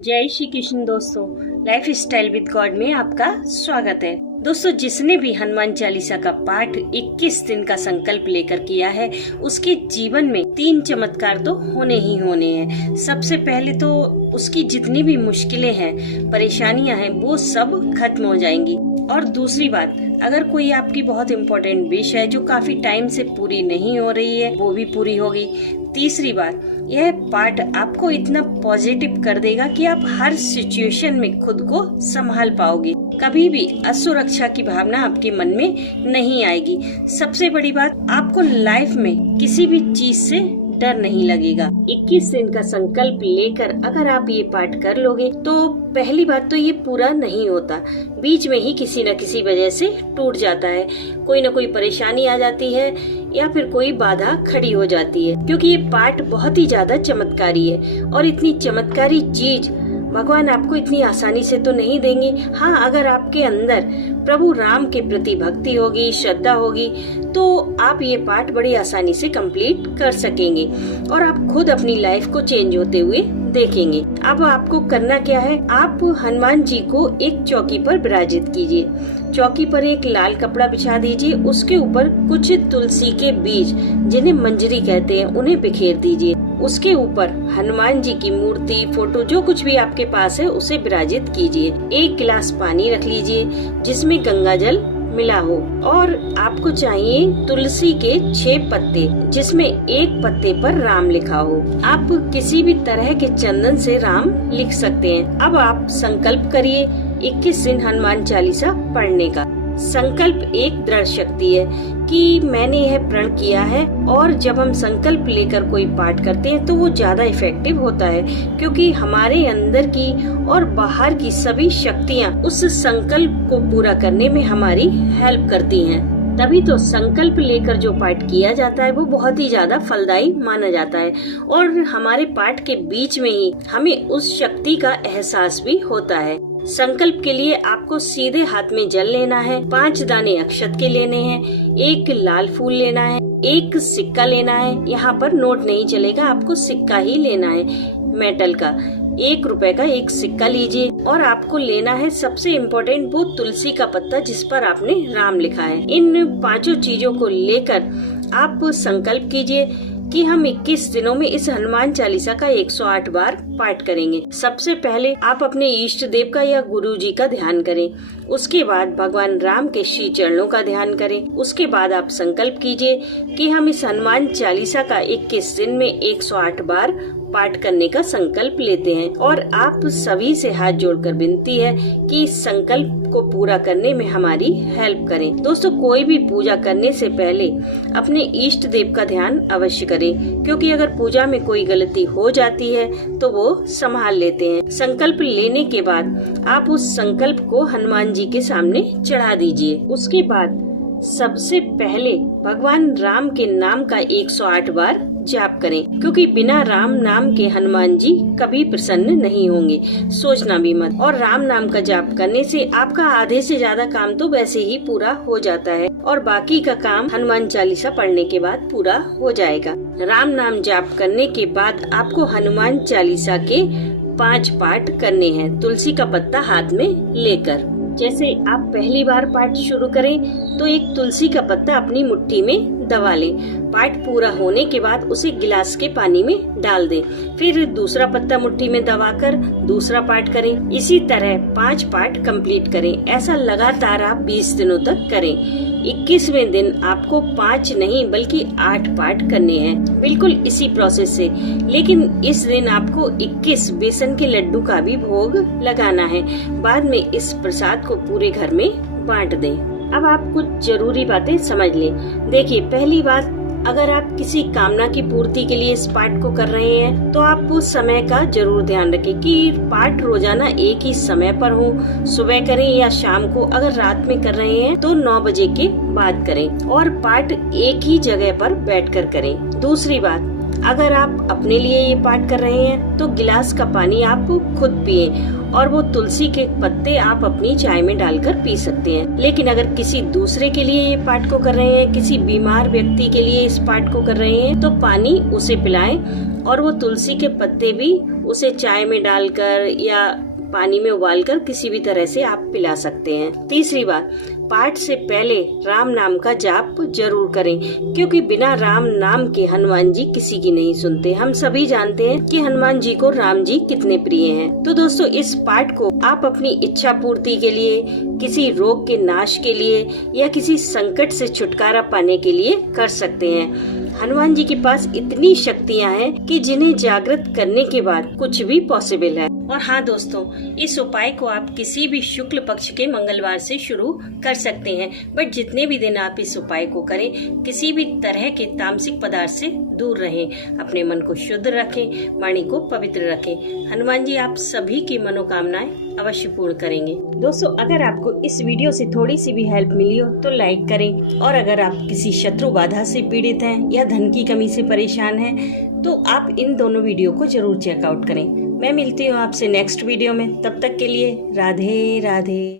जय श्री कृष्ण दोस्तों, life style with God में आपका स्वागत है। दोस्तों, जिसने भी हनुमान चालीसा का पाठ 21 दिन का संकल्प लेकर किया है, उसके जीवन में 3 चमत्कार तो होने ही होने हैं। सबसे पहले तो उसकी जितनी भी मुश्किलें हैं, परेशानियां हैं, वो सब खत्म हो जाएंगी। और दूसरी बात, अगर कोई आपकी बहुत इम्पोर्टेंट विश है जो काफी टाइम से पूरी नहीं हो रही है, वो भी पूरी होगी। तीसरी बात, यह पाठ आपको इतना पॉजिटिव कर देगा कि आप हर सिचुएशन में खुद को संभाल पाओगे। कभी भी असुरक्षा की भावना आपके मन में नहीं आएगी। सबसे बड़ी बात, आपको लाइफ में किसी भी चीज से डर नहीं लगेगा। 21 दिन का संकल्प लेकर अगर आप ये पाठ कर लोगे तो पहली बात तो ये पूरा नहीं होता, बीच में ही किसी न किसी वजह से टूट जाता है। कोई न कोई परेशानी आ जाती है या फिर कोई बाधा खड़ी हो जाती है, क्योंकि ये पाठ बहुत ही ज्यादा चमत्कारी है। और इतनी चमत्कारी चीज भगवान आपको इतनी आसानी से तो नहीं देंगे। हाँ, अगर आपके अंदर प्रभु राम के प्रति भक्ति होगी, श्रद्धा होगी, तो आप ये पाठ बड़ी आसानी से कंप्लीट कर सकेंगे और आप खुद अपनी लाइफ को चेंज होते हुए देखेंगे। अब आपको करना क्या है, आप हनुमान जी को एक चौकी पर विराजित कीजिए। चौकी पर एक लाल कपड़ा बिछा दीजिए, उसके ऊपर कुछ तुलसी के बीज, जिन्हें मंजरी कहते हैं, उन्हें बिखेर दीजिए। उसके ऊपर हनुमान जी की मूर्ति, फोटो, जो कुछ भी आपके पास है उसे विराजित कीजिए। 1 गिलास पानी रख लीजिए जिसमें गंगा जल मिला हो, और आपको चाहिए तुलसी के 6 पत्ते, जिसमें 1 पत्ते पर राम लिखा हो। आप किसी भी तरह के चंदन से राम लिख सकते हैं। अब आप संकल्प करिए 21 दिन हनुमान चालीसा पढ़ने का। संकल्प एक दृढ़ शक्ति है कि मैंने यह प्रण किया है, और जब हम संकल्प लेकर कोई पाठ करते हैं तो वो ज्यादा इफेक्टिव होता है, क्योंकि हमारे अंदर की और बाहर की सभी शक्तियाँ उस संकल्प को पूरा करने में हमारी हेल्प करती हैं। तभी तो संकल्प लेकर जो पाठ किया जाता है वो बहुत ही ज्यादा फलदायी माना जाता है, और हमारे पाठ के बीच में ही हमें उस शक्ति का एहसास भी होता है। संकल्प के लिए आपको सीधे हाथ में जल लेना है, 5 दाने अक्षत के लेने हैं, 1 लाल फूल लेना है, 1 सिक्का लेना है। यहाँ पर नोट नहीं चलेगा, आपको सिक्का ही लेना है मेटल का। 1 रुपए का 1 सिक्का लीजिए, और आपको लेना है सबसे इम्पोर्टेंट वो तुलसी का पत्ता जिस पर आपने राम लिखा है। इन 5 चीजों को लेकर आप संकल्प कीजिए कि हम 21 दिनों में इस हनुमान चालीसा का 108 बार पाठ करेंगे। सबसे पहले आप अपने इष्ट देव का या गुरु जी का ध्यान करें, उसके बाद भगवान राम के श्री चरणों का ध्यान करें। उसके बाद आप संकल्प कीजिए कि हम इस हनुमान चालीसा का 21 दिन में 108 बार पाठ करने का संकल्प लेते हैं। और आप सभी से हाथ जोड़कर विनती है कि इस संकल्प को पूरा करने में हमारी हेल्प करें। दोस्तों, कोई भी पूजा करने से पहले अपने इष्ट देव का ध्यान अवश्य करें, क्योंकि अगर पूजा में कोई गलती हो जाती है तो वो संभाल लेते हैं। संकल्प लेने के बाद आप उस संकल्प को हनुमान जी के सामने चढ़ा दीजिए। उसके बाद सबसे पहले भगवान राम के नाम का 108 बार जाप करें, क्योंकि बिना राम नाम के हनुमान जी कभी प्रसन्न नहीं होंगे, सोचना भी मत। और राम नाम का जाप करने से आपका आधे से ज्यादा काम तो वैसे ही पूरा हो जाता है, और बाकी का काम हनुमान चालीसा पढ़ने के बाद पूरा हो जाएगा। राम नाम जाप करने के बाद आपको हनुमान चालीसा के 5 पाठ करने हैं, तुलसी का पत्ता हाथ में लेकर। जैसे आप पहली बार पाठ शुरू करें तो 1 तुलसी का पत्ता अपनी मुट्ठी में दबा लें। पाठ पूरा होने के बाद उसे गिलास के पानी में डाल दें। फिर दूसरा पत्ता मुट्ठी में दबाकर दूसरा पाठ करें। इसी तरह 5 पाठ कंप्लीट करें। ऐसा लगातार आप 20 दिनों तक करें। 21वें दिन आपको 5 नहीं बल्कि 8 पाठ करने हैं, बिल्कुल इसी प्रोसेस से। लेकिन इस दिन आपको 21 बेसन के लड्डू का भी भोग लगाना है। बाद में इस प्रसाद को पूरे घर में बांट दें। अब आप कुछ जरूरी बातें समझ लें। देखिए, पहली बात, अगर आप किसी कामना की पूर्ति के लिए इस पाठ को कर रहे हैं तो आप उस समय का जरूर ध्यान रखें कि पाठ रोजाना एक ही समय पर हो। सुबह करें या शाम को। अगर रात में कर रहे हैं तो 9 बजे के बाद करें, और पाठ एक ही जगह पर बैठकर करें। दूसरी बात, अगर आप अपने लिए ये पाठ कर रहे हैं तो गिलास का पानी आप खुद पिए, और वो तुलसी के पत्ते आप अपनी चाय में डालकर पी सकते हैं। लेकिन अगर किसी दूसरे के लिए ये पाठ को कर रहे हैं, किसी बीमार व्यक्ति के लिए इस पाठ को कर रहे हैं, तो पानी उसे पिलाएं और वो तुलसी के पत्ते भी उसे चाय में डालकर या पानी में उबालकर किसी भी तरह से आप पिला सकते हैं। तीसरी बात, पाठ से पहले राम नाम का जाप जरूर करें, क्योंकि बिना राम नाम के हनुमान जी किसी की नहीं सुनते। हम सभी जानते हैं कि हनुमान जी को राम जी कितने प्रिय हैं। तो दोस्तों, इस पाठ को आप अपनी इच्छा पूर्ति के लिए, किसी रोग के नाश के लिए या किसी संकट से छुटकारा पाने के लिए कर सकते हैं। हनुमान जी के पास इतनी शक्तियाँ हैं कि जिन्हें जागृत करने के बाद कुछ भी पॉसिबल है। और हाँ दोस्तों, इस उपाय को आप किसी भी शुक्ल पक्ष के मंगलवार से शुरू कर सकते हैं, बट जितने भी दिन आप इस उपाय को करें, किसी भी तरह के तामसिक पदार्थ से दूर रहें, अपने मन को शुद्ध रखें, वाणी को पवित्र रखें। हनुमान जी आप सभी की मनोकामनाएं अवश्य पूर्ण करेंगे। दोस्तों, अगर आपको इस वीडियो से थोड़ी सी भी हेल्प मिली हो तो लाइक करें, और अगर आप किसी शत्रु बाधा से पीड़ित हैं या धन की कमी से परेशान हैं तो आप इन दोनों वीडियो को जरूर चेकआउट करें। मैं मिलती हूँ आपसे नेक्स्ट वीडियो में, तब तक के लिए राधे राधे।